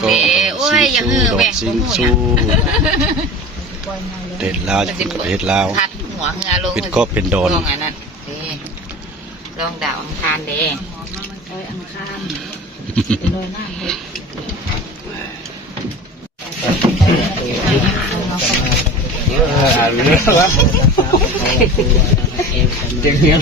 เด้โอ้ยอย่าฮือแม่ผมหูเด็ดลาวจะเป็นเด็ดลาว พัดหัวเงาลง เป็นก็เป็นโดน ลงอันนั้นเด้ลองดาวอังคารเด้โอ้ยอังคารโดยหน้าเฮ็ดเจ๋งเงี้ย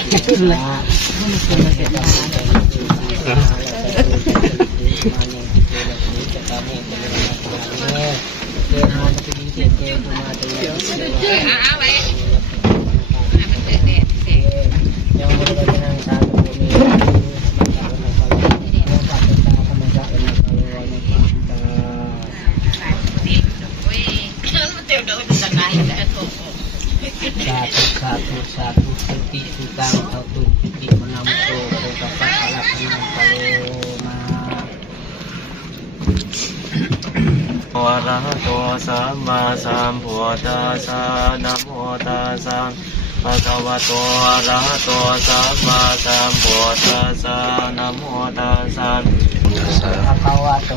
สาธุสาธุสติสุตังเท่าตุนปิติมนามโตโตตัสสะอะระหะโตมาอะระหะโตสัมมาสัมพุทธัสสะนะโมตัสสะภะคะวะโตอะระหะโตสัมมาสัมพุทธัสสะนะโมตัสสะภะคะวะโต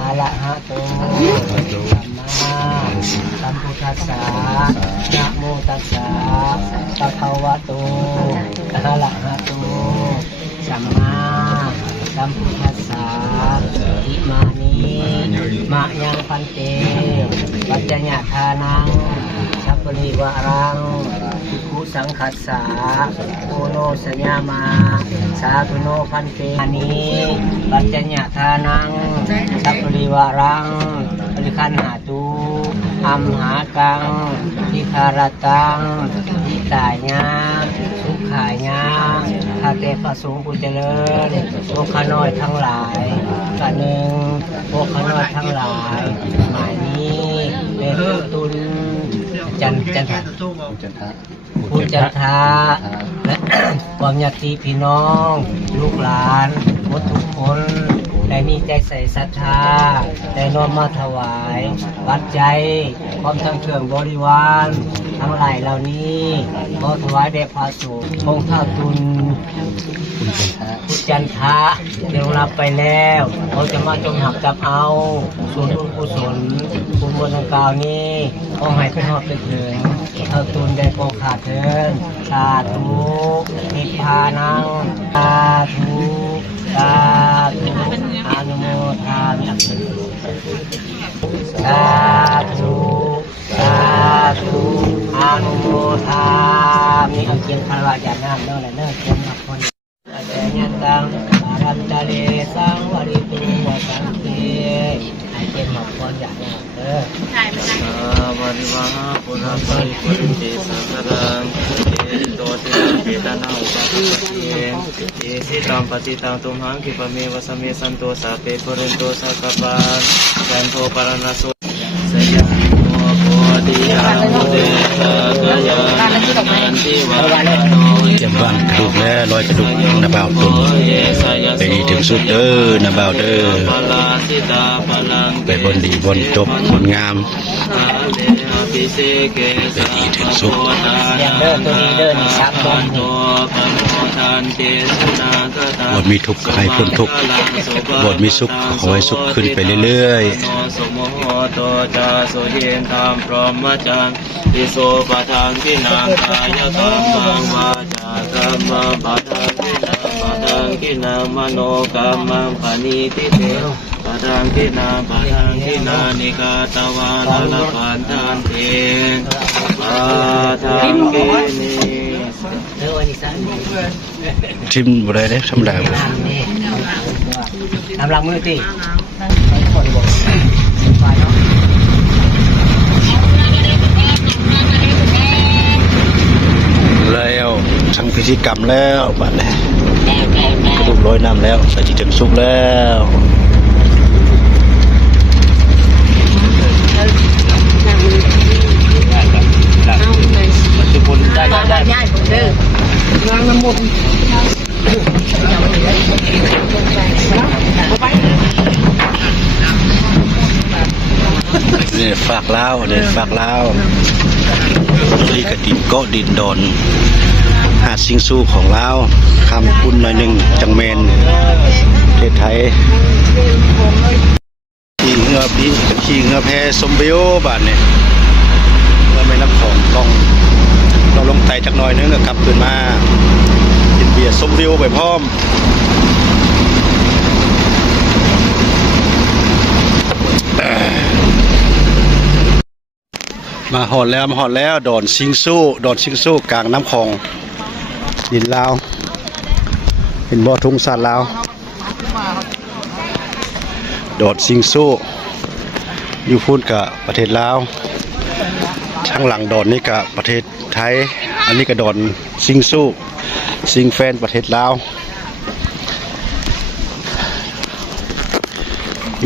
อะระหะโตสัมมาสัมพุทธัสสะนะโมตัสสะภะคะวะโตอะระหะโตสัมมาสัมพุทธัสสะอิมานิมะยังพันเตปัจจญาทานังสัพพริวารังภูสังคัสสะโอโนสัญญามาสาธุโนพันเตอานิปัจจญาทานังสัพพริวารังปริคันหาตุอัมหากังทิคารตังทิตายาสุขายาข้าแต่พระสงฆ์ผู้เจริญพวกข้าน้อยทั้งหลายข้าหนึ่งพวกข้าน้อยทั้งหลายหมายนี้เป็นตุนจันทะพุทธทาและความญาติพี่น้องลูกหลานหมดทุกคนได้มีใจใส่ศรัทธาได้น้อมมาถวายปัจจัยพร้อมทั้งเครื่องบริวารทั้งหลายเหล่านี้ขอถวายแด่พระสงฆ์องค์เท่าตุนพุทธจันทะเดี๋ยวรับไปแล้วเขาจะมาจงหักจับเอาส่วนบุญกุศลบุญบนทางกล่าวนี้ขอให้เป็นหอดเป็นถึงเท่าตุนได้โปรขาดเถิดสาธุนิพพานังสาธุสาธุอนุโมทามิสาธุสาธุอนุโมทามิเอาเกียรติคารวะญาติญาติเด้อและเด้อจงรับผลอาจารย์ยันตังบารันตะเลสังวริตุวะสังเกให้เกียรติรับผลญาติญาติเด้อวะริวะหาปุระปริปุริติสังขรังเอโตเตเจตนาอุปาทิเอสิตัมปฏิตังตุมหังคิปะเมวะสะเมสันโตสาเปปุเรนโตสักกปาสันโทปรณสุสยามโมโพธิยามุเตสะกะยานันทิวะโนเต เตรียมบ้านกระดูกแล้วลอยกระดูกนาบ่าวตุนไปถึงสุดเด้อนาบ่าวเด้อไปบนดีบนจบบนงามไปดีถึงสุด เรียนเด้อตัวนี้เด้อนี่ซับบนบทมีทุกข์ให้พ้นทุกข์บทมีสุขขอให้สุขขึ้นไปเรื่อยๆสมโหโตจาโสเยนธรรมพรหมจารย์ทิโสปะทานที่นางกายกรรมังวาจากรรมปะทานที่นางปะทานที่นางมโนกรรมังปณิทิเตปะทานที่นางปะทานที่นานิกาตวาลละปันทานเทปะทานเกณีทิมอะไรได้ธรรมดาบ่ทำลังมือตีแล้วทั้งพิธีกรรมแล้วบัดนี้กระดูกลอยน้ำแล้วไปที่ถึงสุขแล้วนี่ฝากเล่าเนี่ยฝากเล่านี่กระดินเกาะดินดอนหาสิ่งสู้ของเราคำคุณหน่อยหนึ่งจังเมนประเทศไทย งือปีขี่เงือแพสมวิวบ้านนี่เราไม่รับของลงไต่จักหน่อยนึงก็กลับขึ้นมากินเบียร์สมวิวไปพร้อมมาหอดแล้วดอนซิงสู้กลางน้ำคลองดินลาวเป็นบ่อทุ่งสัตว์ลาวดอนซิงสู้อยู่พูดกับประเทศลาวข้างหลังดอนนี่กับประเทศไทยอันนี้ก็ดอนซิงสู้ซิงแฟนประเทศลาว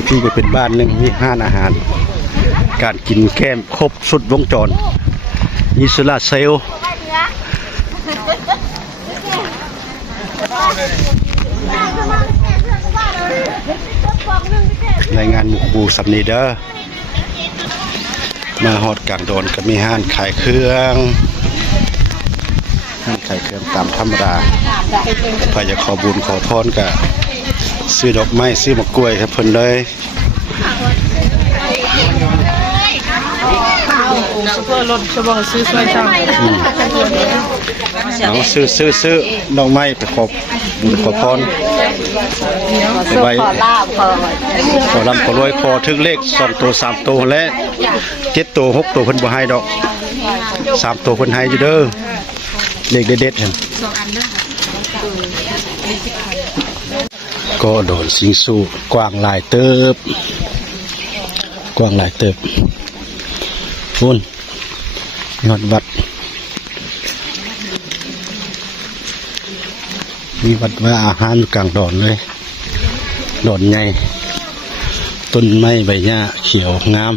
พี่ก็เป็นบ้านหนึ่งมีห้านอาหารการกินแก้มครบสุดวงจรมีโซลาร์เซลล์รายงานหมู่บูสับนีเดอร์มาฮอดกลางโดนก็มีห้านขายเครื่องตามธรรมดาใครจะขอบุญขอพรก็ซื้อดอกไม้ซื้อมะกล้วยครับเพิ่นเลยรถจะบอกซื้อช่วยจังเอาซื้อดอกไม้ไปขอบบุญขอพรไปขอลำขอรวยขอถึงเลข2ตัว3ตัวและ7ตัว6ตัวเพิ่นบ่ให้ดอก3ตัวเพิ่นให้อยู่เด้อเลขเด็ดๆหั่นก็โดนสิงสู่กว้างหลายเติบพุ่นยอดวัดมีวัดว่าอาหารอยู่กลางดอนเลยดอนใหญ่ต้นไม้ใบหญ้าเขียวงาม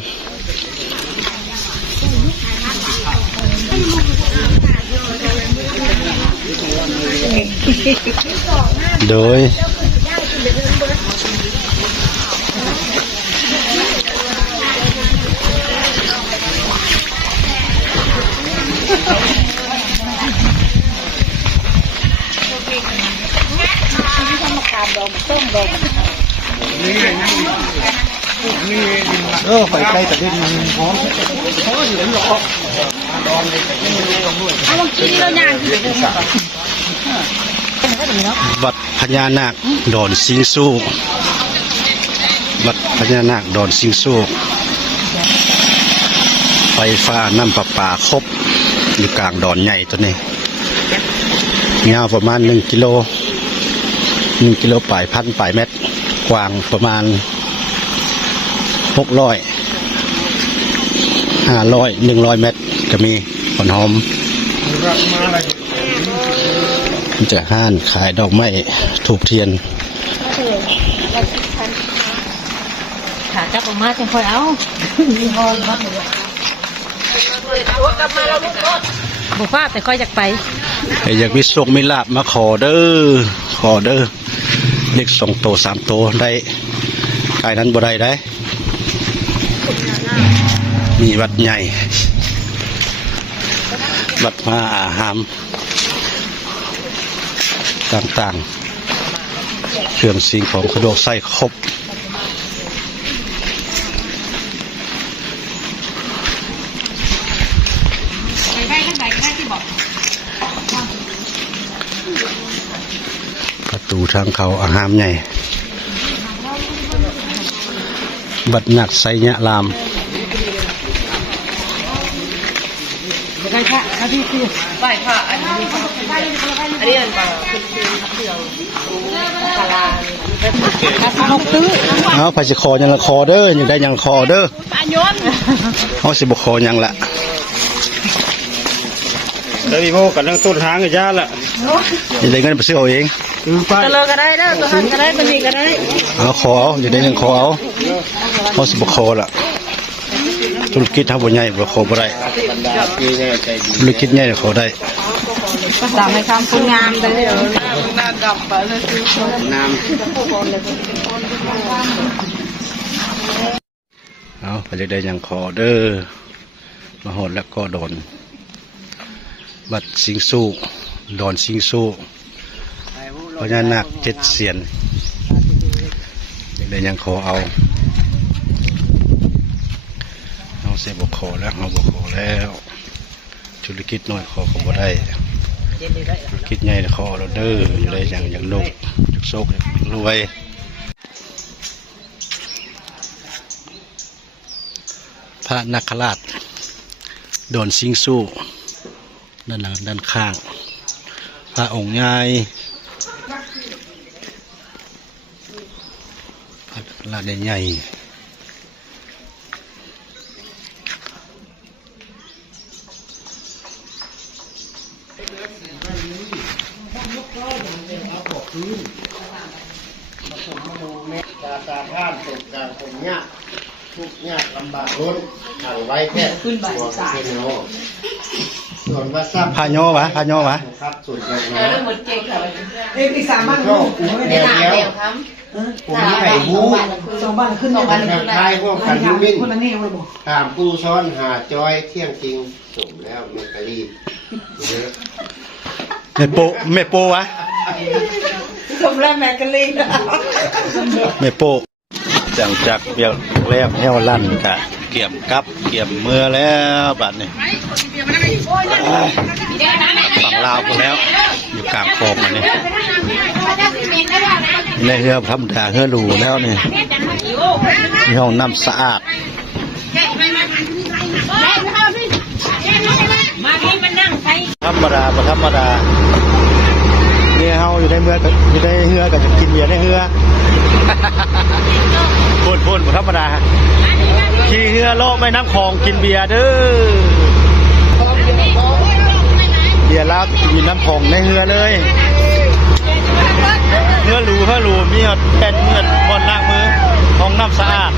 โดยไฟใกล้แต่เด่นพร้อมวัดพญานาคดอนสิงสู้ไฟฟ้าน้ำประปาครบอยู่กลางดอนใหญ่ตัวนี้ยาวประมาณ1 กิโลปลายพันปลายเมตรกว้างประมาณ600 500 100 เมตรก็มีผลหอมจะห้านขายดอกไม้ถูกเทียนขาจับออกมาจะค่อยเอาบุฟ้าแต่ค่อยอยากไปอยากมีโชคมีลาภมาขอเด้อเลข2ตัว3ตัวได้กายนั้นบ่ได้มีวัดใหญ่วัดมาอาหามต่างๆเครื่องสิ่งของสะดวกใส่ครบประตูทางเขาอาหามใหญ่บัดหนักไซยะลามไหว้พระอันนี้เป็นปลาปลาเอาไปสิคอยังละคอเด้อยังได้ยังคอเด้อปลาโยนเอาสิบคอยังละแล้วมีโมกันนั่งต้นทางกับญาติละยังได้เงินไปซื้อเอาเองก็เลยก็ได้เด้อตัวหันก็ได้ตัวนี้ก็ได้เอาคอเอายังได้ยังคอเอาสิบคอละธุรกิจทำบุญใหญ่บุคคลบ่ได้ธุรกิจใหญ่เขาได้ตามในคำคุณงามได้หน้าดำไปเลยน้ำเอาไปเลยได้ยังคอเด้อมาหดแล้วก็โดนบัดสิงสู้ดอนสิงสู้พญานาค7 เสียนได้ยังคอเอา ขอแล้วเอาบ่ขอแล้วธุรกิจน้อยขอก็บ่ได้ธุรกิจใหญ่ขอเราเด้ออยู่ได้อย่างโลกจุกโชครวยพระนักขราชโดนสิงสู้ด้านหลังด้านข้างพระองค์ใหญ่พระนักขราชใหญ่การตาท่านตกการคนยากทุกยากลำบากล้นขังไว้แค่ตัวเป็นโนส่วนว่าทรัพย์ พาโยวะครับส่วนใหญ่ เรื่องหมดเจ๊งค่ะ อีก3 บ้าน ก็อุ้ม ไม่ แน ได้ ว หนา เดียว เดียวครับ ผมมีไข่บู 2 บ้านขึ้น 2 วัน ทางท้ายพวกขันยุมิน คนละนี่บ่ ถามผู้ซ้อนหาจอยเที่ยงจริงสมแล้วเมกะลีเยอะ แม่โปวะ สมแล้วแม่กันเลย แม่โปจังจักเบียวแล้วแนวลั่นกะเกี่ยมกับเกี่ยมเมื่อแล้วบัดนี้ฝั่งลาวไปแล้วอยู่กลางคลองอันนี้ในเรือธรรมดาเรือหรูแล้วนี่ที่ห้องน้ำสะอาดธรรมดาบ่ธรรมดาเนี่ยเฮาอยู่ในเมืองอยู่ในเรือก็จะกินเบียร์ในเรือพูดบ่ธรรมดาขี่เรือโลกแม่น้ำคลองกินเบียร์เด้อเบียร์ลาวกินน้ำคลองในเรือเลยเรือหรูมีแผ่นเงินบนล้างมือห้องน้ำสะอาด